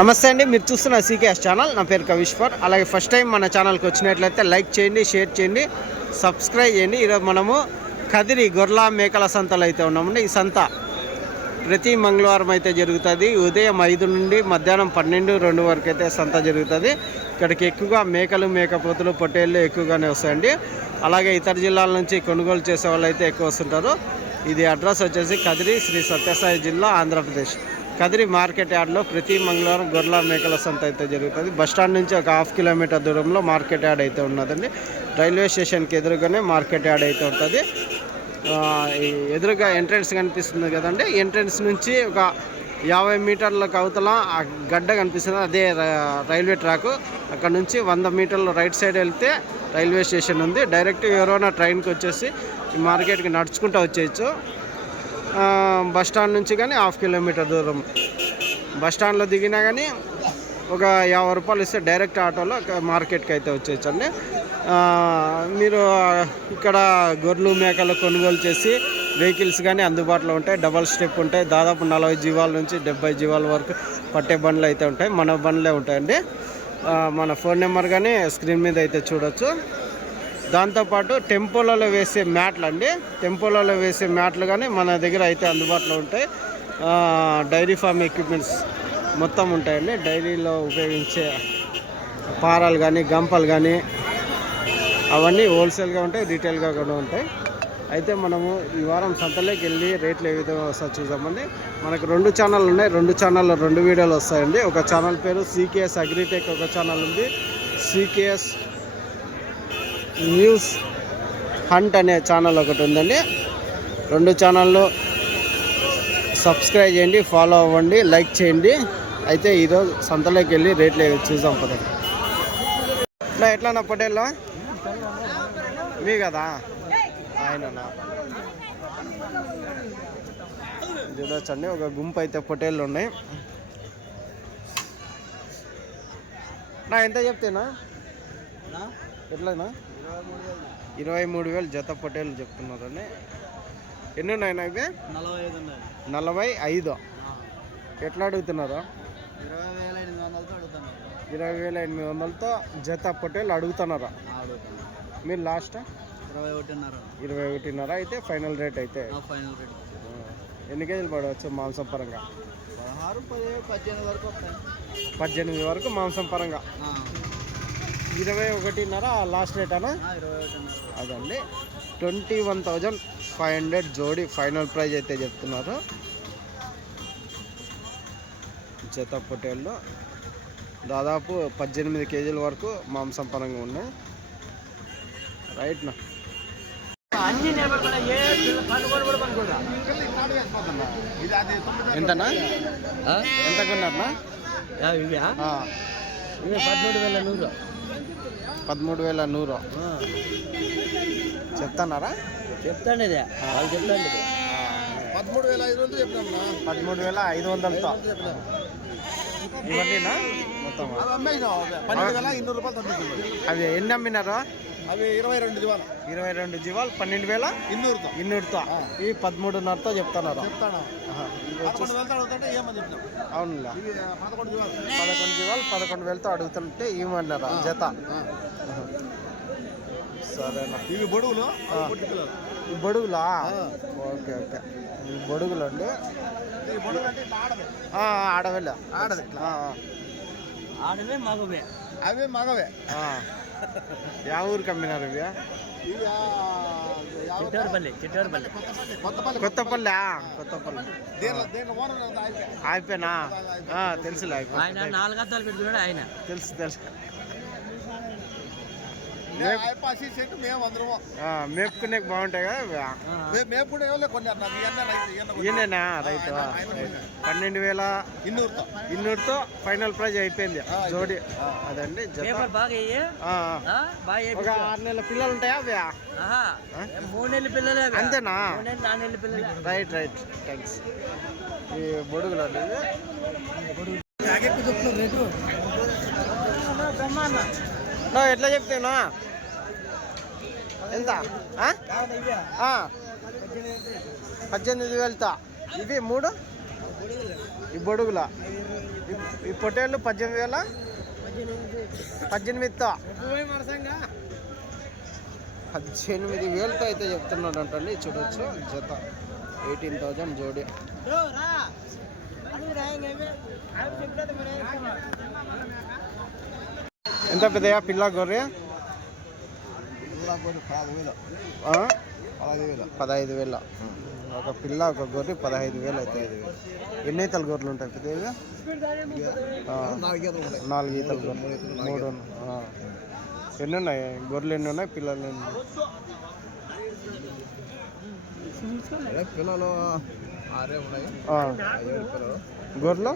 నమస్తే అండి, మీరు చూస్తున్న సీకేఎస్ ఛానల్. నా పేరు కవిశ్వర్. అలాగే ఫస్ట్ టైం మన ఛానల్కి వచ్చినట్లయితే లైక్ చేయండి, షేర్ చేయండి, సబ్స్క్రైబ్ చేయండి. ఈరోజు మనము కదిరి గొర్రెల మేకల సంతలో అయితే ఉన్నామండి. ఈ సంత ప్రతి మంగళవారం అయితే జరుగుతుంది. ఉదయం 5 నుండి మధ్యాహ్నం 12-2 వరకు అయితే సంత జరుగుతుంది. ఇక్కడికి ఎక్కువగా మేకలు, మేకపోతులు, పొట్టేళ్ళు ఎక్కువగానే వస్తాయండి. అలాగే ఇతర జిల్లాల నుంచి కొనుగోలు చేసే వాళ్ళు అయితే ఎక్కువ వస్తుంటారు. ఇది అడ్రస్ వచ్చేసి కదిరి, శ్రీ సత్యసాయి జిల్లా, ఆంధ్రప్రదేశ్. కదిరి మార్కెట్ యార్డ్లో ప్రతి మంగళవారం గొర్రెల మేకల సంత అయితే జరుగుతుంది. బస్టాండ్ నుంచి ఒక 1/2 కిలోమీటర్ దూరంలో మార్కెట్ యార్డ్ అయితే ఉన్నదండి. రైల్వే స్టేషన్కి ఎదురుగానే మార్కెట్ యార్డ్ అయితే ఉంటుంది. ఎదురుగా ఎంట్రన్స్ కనిపిస్తుంది కదండి. ఎంట్రన్స్ నుంచి ఒక 50 మీటర్లకు అవతల ఆ గడ్డ కనిపిస్తుంది, అదే రైల్వే ట్రాకు. అక్కడ నుంచి 100 మీటర్లు రైట్ సైడ్ వెళ్తే రైల్వే స్టేషన్ ఉంది. డైరెక్ట్ ఎవరైనా ట్రైన్కి వచ్చేసి ఈ మార్కెట్కి నడుచుకుంటూ వచ్చేయచ్చు. బస్టాండ్ నుంచి కానీ 1/2 కిలోమీటర్ దూరం. బస్టాండ్లో దిగినా కానీ ఒక 50 రూపాయలు ఇస్తే డైరెక్ట్ ఆటోలో మార్కెట్కి అయితే వచ్చేయచ్చండి. మీరు ఇక్కడ గొర్రెలు మేకలు కొనుగోలు చేసి వెహికల్స్ కానీ అందుబాటులో ఉంటాయి. డబల్ స్టెప్ ఉంటాయి. దాదాపు 40 జీవాల నుంచి 70 జీవాల వరకు పట్టే బండ్లు అయితే ఉంటాయి. మన బండ్లే ఉంటాయండి. మన ఫోన్ నెంబర్ కానీ స్క్రీన్ మీద అయితే చూడొచ్చు. దాంతోపాటు టెంపోలలో వేసే మ్యాట్లు అండి, టెంపోలలో వేసే మ్యాట్లు కానీ మన దగ్గర అయితే అందుబాటులో ఉంటాయి. డైరీ ఫామ్ ఎక్విప్మెంట్స్ మొత్తం ఉంటాయండి. డైరీలో ఉపయోగించే పారాలు కానీ, గంపలు కానీ అవన్నీ హోల్సేల్గా ఉంటాయి, రీటైల్గా కూడా ఉంటాయి. అయితే మనము ఈ వారం సంతలోకి వెళ్ళి రేట్లు ఏ విధంగా వస్తాయో చూద్దామండి. మనకు 2 ఛానళ్ళు ఉన్నాయి. 2 ఛానల్లో 2 వీడియోలు వస్తాయండి. ఒక ఛానల్ పేరు సీకేఎస్ అగ్రిటెక్, ఒక ఛానల్ ఉంది సీకేఎస్ న్యూస్ హంట్ అనే ఛానల్ ఒకటి ఉందండి. 2 ఛానళ్ళు సబ్స్క్రైబ్ చేయండి, ఫాలో అవ్వండి, లైక్ చేయండి. అయితే ఈరోజు సంతలోకి వెళ్ళి రేట్లు చూద్దాం పదండి. ఇట్లా ఎట్లా పొట్టేళ్ళు మీ కదా ఆయననా చూడొచ్చండి. ఒక గుంపు అయితే పొట్టేళ్ళు ఉన్నాయి. నా ఎంత చెప్తేనా ఎట్లనా 23,000 జత పొట్టేళ్ళు చెప్తున్నారండి. ఎన్ని ఉన్నాయన్నా ఇవి? 45. ఎట్లా అడుగుతున్నారు? 20,800తో జత పొట్టేళ్ళు అడుగుతున్నారా? మీరు లాస్ట్ 21,500 అయితే ఫైనల్ రేట్ అయితే. ఎన్ని కేజీలు పడవచ్చు మాంసం పరంగా? 18 వరకు మాంసం పరంగా. 21,500 లాస్ట్ రేట్ అనా? అదండి. 21,500 జోడి ఫైనల్ ప్రైజ్ అయితే చెప్తున్నారు. జత పొట్టేళ్ళు దాదాపు 18 కేజీల వరకు మాంసం పరంగా ఉన్నాయి. రైట్ నా ఎంతనా? ఎంత కొన్నారనా? 13,100 చెప్తున్నారా? చెప్తాండి వాళ్ళు చెప్తాండి. 13,500తో ఇవన్నీనా మొత్తం? 12,200 రూపాయలు. అవి ఎన్ని అమ్మినారు? అవి 22 జీవాలు. 22 జీవాలు 12,200తో. ఇవి 13,500తో చెప్తున్నారు. అవునులే, 11 జీవాలు 11,000తో అడుగుతుంటే ఇవ్వమన్నారా జత? సరేనా. ఇవి బొడుగులు. ఈ బొడుగులా? Okay okay. ఈ బొడుగులు అండి. ఆడవేలే ఆడది. ఆడవే మగవే. అవే మగవే. యా ఊరికి అమ్మినారు ఇవి? కొత్తపల్లి. కొత్తపల్లి అయిపోయినా? తెలుసులే, అయిపోయి 4 అద్దాలు పెట్టుకున్నాడు ఆయన. తెలుసు. మేపుకునే బాగుంటాయి కదా. ఈయనేనా రైతు? 12,200తో ఫైనల్ ప్రైజ్ అయిపోయింది జోడి. అదండి ఒక 6 నెలల పిల్లలు ఉంటాయా అవి? 3 నెలల పిల్లలే. అంతేనా? Right thanks. ఈ బొడుగులు అండి ఎట్లా చెప్తానా? ఎంత? 18,000తో. ఇవి 3 ఈ బొడుగుల ఈ పొట్టేళ్ళు 18,000 18,000తో 18,000తో అయితే చెప్తున్నాడు అంటండి. చూడొచ్చు జత 18,000 జోడి. ఎంత పెద్దయా పిల్ల గొర్రె? 15,000. ఒక పిల్ల ఒక గొర్రె 15,000 అయితే. ఎన్ని ఈతల గొర్రెలు ఉంటాయి పెద్దగా? 4 ఈతల గొర్రెలు 3. ఎన్ని ఉన్నాయి గొర్రెలు? ఎన్ని ఉన్నాయి పిల్లలు? పిల్లలు 6 ఉన్నాయి. గొర్రెలు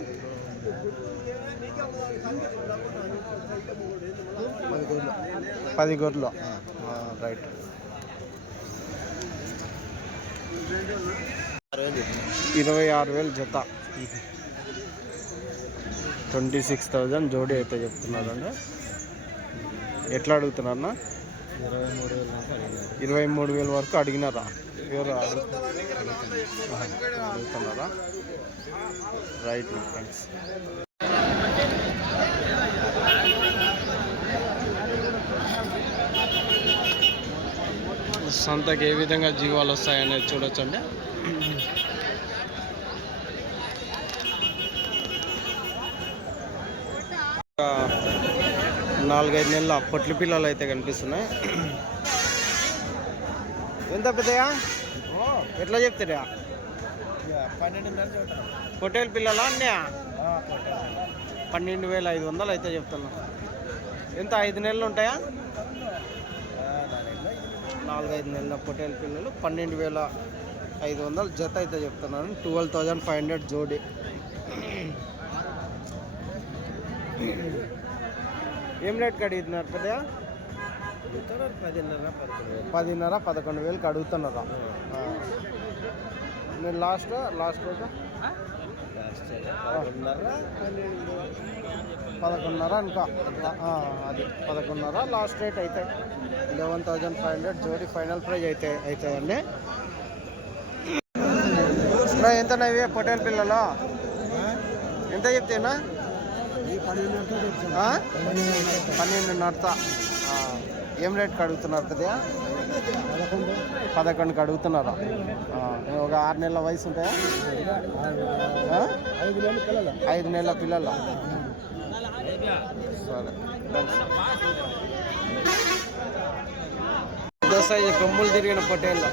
10 గొర్రెలు. రైట్. 26,000 జత. 26,000 జోడీ అయితే చెప్తున్నారండి. ఎట్లా అడుగుతున్నారన్నా? 23,000 వరకు అడిగినారా? ఎవరు అడుగుతున్నారా? Right thanks. సంతకి ఏ విధంగా జీవాలు వస్తాయనేది చూడొచ్చండి. ఒక 4-5 నెలల పొట్లి పిల్లలు అయితే కనిపిస్తున్నాయి. ఎంత పెద్దయా? ఎట్లా చెప్తారా? 12,000 పొట్టేలు పిల్లలా అన్నయ్య? 12,500 అయితే చెప్తున్నా. ఎంత 5 నెలలు ఉంటాయా? 4-5 నెలల పొట్టేలు పిల్లలు 12,500 జత అయితే చెప్తున్నాను. 12,500 జోడి. ఏం రేట్కి అడుగుతున్నారు పెద్దయా? 10,500-11,000కి అడుగుతున్నారా? మీరు లాస్ట్ రేటు 11,500 ఇంకా. అది 11,500 లాస్ట్ రేట్ అయితే. 11,500 జోడి ఫైనల్ ప్రైజ్ అయితే అవుతాయండి. ఎంత ఇవి పొట్టేలు పిల్లలు ఎంత చెప్తేనా? 12,500. ఏం రేట్కి అడుగుతున్నారు పెద్దయా? 11కి అడుగుతున్నారా? ఒక 6 నెలల వయసు ఉంటాయా? 5 నెలల పిల్లలు. సరే దోసయ్య కొమ్ములు తిరిగిన పొట్టేళ్ళు.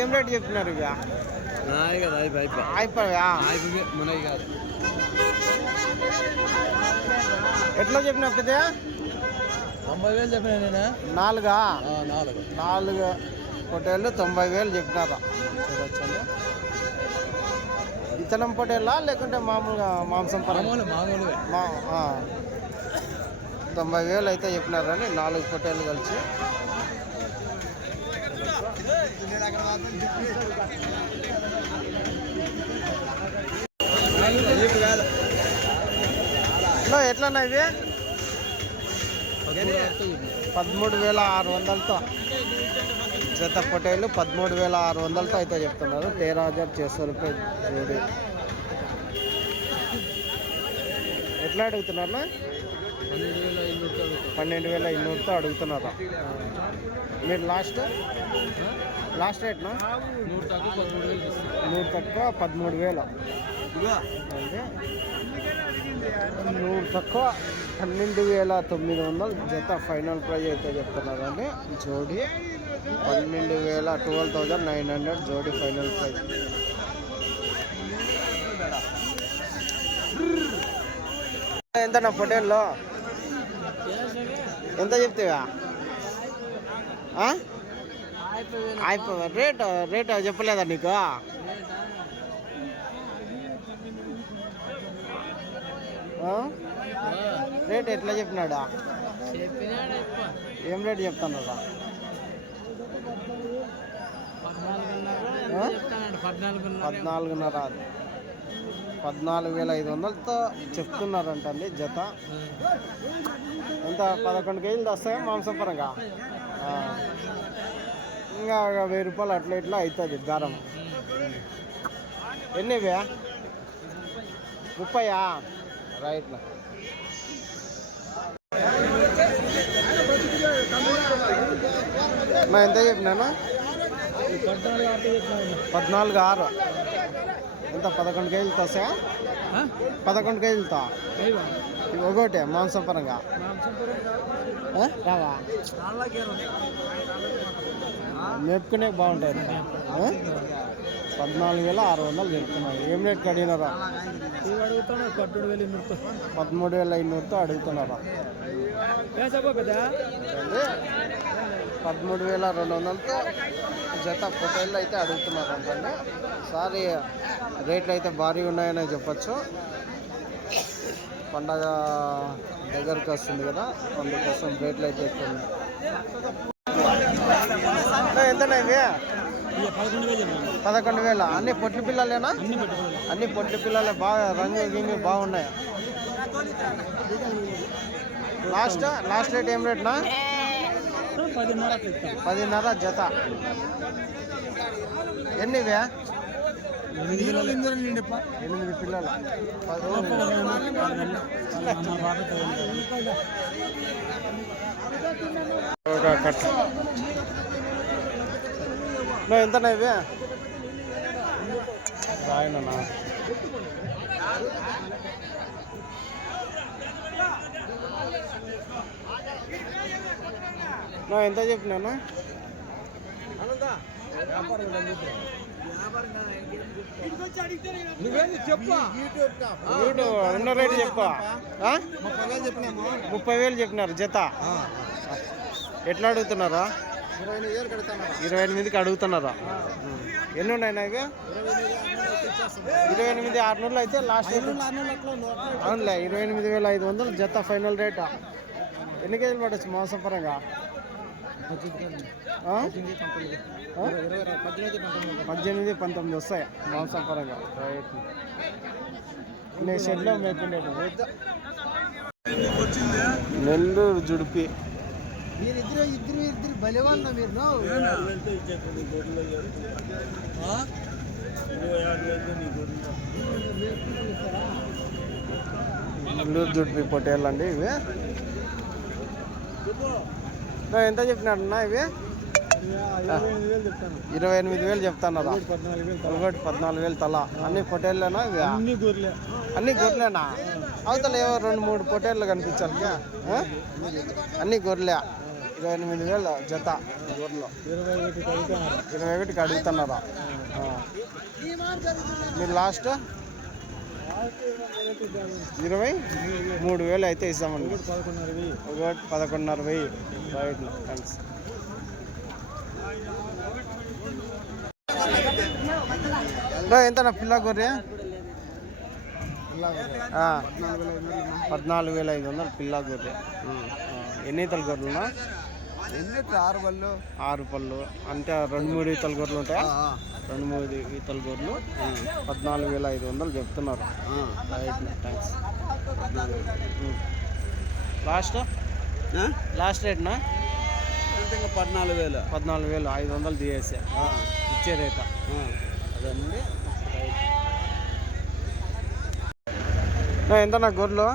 ఏం రేట్ చెప్తున్నారు ఇక? అయిపోయా ఎట్లా చెప్పినా పెద్దయా? 90,000 చెప్పినా నేను. 4 పొట్టేళ్ళు 90,000 చెప్పినారా? చూడొచ్చండి. ఇతనం పొట్టేళ్ళా లేకుంటే మామూలుగా మాంసం పరంగా? 90,000 అయితే చెప్పినారని 4 పొట్టేళ్ళు కలిసి. ఎట్లన్నా ఇది? 13,600తో జత పొట్టేళ్ళు 13,600తో అయితే చెప్తున్నారు. 13,600 రూపాయలు జోడి. ఎట్లా అడుగుతున్నారా? 12,500తో అడుగుతున్నారా? మీరు లాస్ట్ రేట్నా? 3 తక్కువ 13,000 అంటే 3 తక్కువ 12,900 జత ఫైనల్ ప్రైజ్ అయితే చెప్తున్నారండి. జోడి 12,900 జోడి ఫైనల్ ప్రైజ్. ఎంత నా పొట్టేల్లో ఎంత చెప్తావా? అయిపోయి రేట్ చెప్పలేదా నీకు? రేట్ ఎట్లా చెప్పినాడా? ఏం రేట్ చెప్తున్నాడా? 14,500. 14,500తో చెప్తున్నారంటండి జత. ఎంత 11 కేజీలు వస్తాయా మాంసం పరంగా? ఇంకా 1,000 రూపాయలు అట్లా ఇట్లా అవుతుంది దారం. ఎన్నివే? 30 రైట్. మా ఎంత చెప్పినాను? 14,600. ఎంత 11 కేజీలతో వస్తాయా? 11 కేజీలతో ఒకటే మాంసం పరంగా రావా? మేపుకునే బాగుంటాయి. 14,600 చెప్తున్నారు. ఏం రేట్ అడిగినారా? 13,500తో అడుగుతున్నారా? 13,200తో జత పొట్టేళ్ళు అయితే అడుగుతున్నారు అంటే సారీ రేట్లు అయితే భారీ ఉన్నాయని చెప్పచ్చు. పండగ దగ్గరకు వస్తుంది కదా, అందుకోసం రేట్లు అయితే ఎక్కువ ఉన్నాయి. ఎంతనా ఇవి? 11,000. అన్ని పొట్లి పిల్లలేనా? అన్ని పొట్లి పిల్లలే. బాగా రంగు గింగు బాగున్నాయి. లాస్ట్ రేట్ ఏం రేట్నా? 10,500 జత. ఎన్ని ఇవే? 8 పిల్లలు. ఎంతనా ఇవి? రాయనన్నా ఎంత చెప్పినా? ఉన్న రేటు చెప్పా. 30,000 చెప్పినారు జత. ఎట్లా అడుగుతున్నారా? 28కి అడుగుతున్నారా? ఎన్ని ఉన్నాయి ఇవి? 28,600 అయితే లాస్ట్. అవునులే, 28,500 జత ఫైనల్ రేటా. ఎన్ని కేజీలు పడవచ్చు మాంసం పరంగా? 18-19 వస్తాయి మాంసం పరంగా. రైట్. నేను షెడ్లో మేపుండేది నెల్లూరు జుడిపి. ఇద్దరు బలివాళ్ళ మీరు. నెల్లూరు జుడిపి పొట్టేళ్ళండి ఇవి. ఎంత చెప్పినాడన్నా ఇవి? 28,000 చెప్తాన్నారా? ఒకటి 14,000 తల. అన్ని పొట్టేళ్ళేనా ఇవి? అన్ని గొర్రెలేనా? అవతల ఏవో 2-3 పొట్టేళ్ళు కనిపించాలి. అన్ని గొర్రెలే. 28,000 జత గొర్రెలు. 21కి అడుగుతున్నారా? మీరు లాస్ట్ 23,000 అయితే ఇస్తామండి. ఒకటి 11,500. రైట్. థ్యాంక్స్. ఎంతనా పిల్ల గొర్రె? 14,500 పిల్ల గొర్రె. ఎన్ని ఈతల గొర్రెలున్నా? 6 పళ్ళు. అంటే 2-3 ఈతల గొర్రెలు ఉంటాయా? 2-3 ఈతల గొర్రెలు. 14,500 చెప్తున్నారు. రైట్. థ్యాంక్స్. లాస్ట్ రేట్నా? 14,500 తీసేసా ఇచ్చే రేట. అదండి. ఎంత నా గొర్రెలు?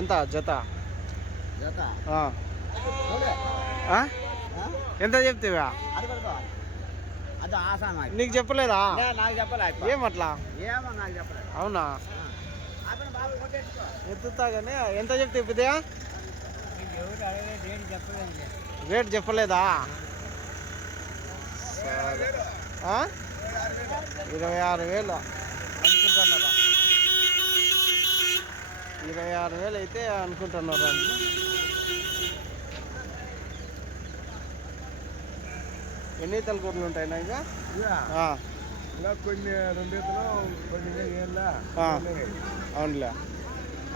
ఎంత జత? ఎంత చెప్తావా? నీకు చెప్పలేదా? ఏమట్లా? అవునా? ఎత్తుతా కానీ ఎంత చెప్తే పెద్దయా? రేట్ చెప్పలేదా? 26,000 అనుకుంటున్నారా? 26,000 అయితే అనుకుంటున్నారు. ఎన్ని ఈతల గొర్రెలు ఉంటాయి ఇంకా? కొన్ని 2 ఈతలు, కొన్ని ఏళ్ళ. అవునులే.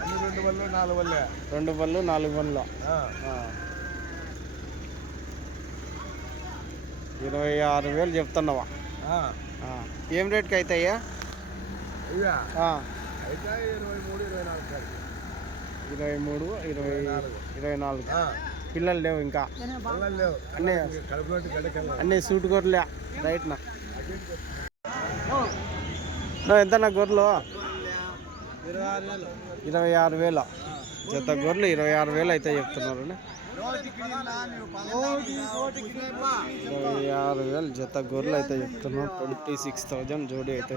2 బళ్ళు 4 బళ్ళు. 2 బళ్ళు 4 బళ్ళు. 26,000 చెప్తున్నావా? ఏం రేట్కి అవుతాయా? 23, 24. పిల్లలు లేవు ఇంకా? అన్నీ సూట్ గొర్రెలే. రైట్నా? ఎంత నా గొర్రెలు? 26,000 జత గొర్రెలు 26,000 అయితే చెప్తున్నారు. 26,000 జత గొర్రెలు అయితే చెప్తున్నారు. 26,000 జోడి అయితే.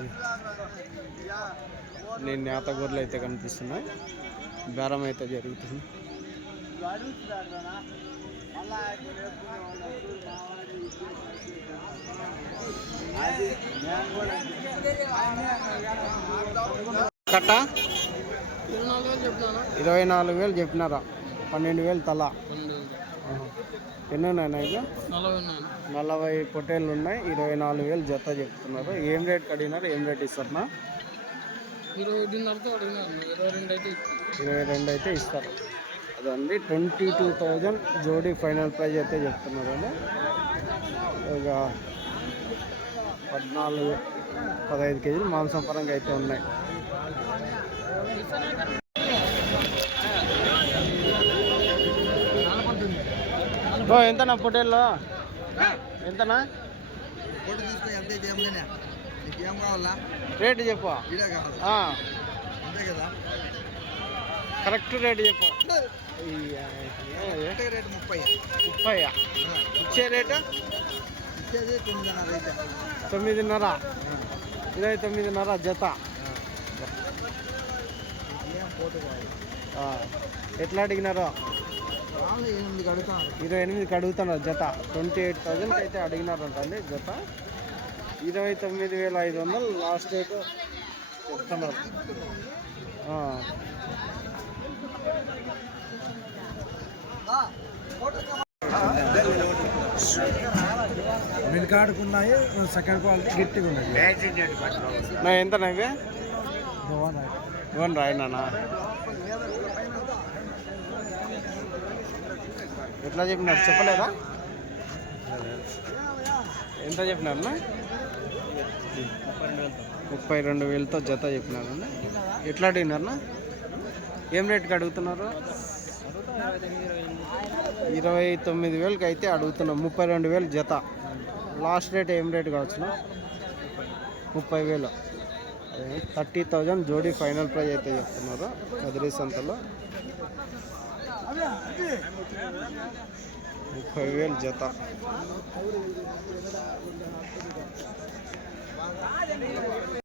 నేను నేత గొర్రెలు అయితే కనిపిస్తున్నాయి. బేరం అయితే జరుగుతుంది. కట్ట 24,000 చెప్పినారా? 12,000 తల. ఎన్ని ఉన్నాయన్నా ఇక? 40 పొట్టేళ్ళు ఉన్నాయి. 24,000 జత చెప్తున్నారు. ఏం రేట్ అడిగినారు? ఏం రేట్ ఇస్తారన్నా? 22 అయితే ఇస్తారు. అదండి 22,000 జోడీ ఫైనల్ ప్రైజ్ అయితే చెప్తున్నారు. ఇక 14-15 కేజీలు మాంసం పరంగా అయితే ఉన్నాయి. ఎంతనా పొట్టేళ్ళు? ఎంతనా రేటు చెప్పు. కరెక్ట్ రేటు చెప్పు. 30. ఇచ్చే రేటు 9.5. 29.5 జత. ఎట్లా అడిగినారు? 28కి అడుగుతున్నారు జత. 28,000 అయితే అడిగినారంటండి జత. 29,500 లాస్ట్ రేటు చెప్తున్నారు. మిల్కాడుకున్నాయి, సెకండ్ క్వాలిటీ గట్టిగా ఉన్నాయి. ఎంత నవ్వే? 1 రాయినా? ఎట్లా చెప్పినారు? చెప్పలేదా? ఎంత చెప్పినారన్నా? 32,000తో జత చెప్పినారన్నా. ఎట్లా అడిగినారన్నా? ఏం రేట్కి అడుగుతున్నారు? 29,000కి అయితే అడుగుతున్నాం. 32,000 జత. లాస్ట్ రేట్ ఏం రేట్ కావచ్చునా? 30,000. 30,000 జోడీ ఫైనల్ ప్రైజ్ అయితే చెప్తున్నారు కదిరి సంతలో. 30,000 జత.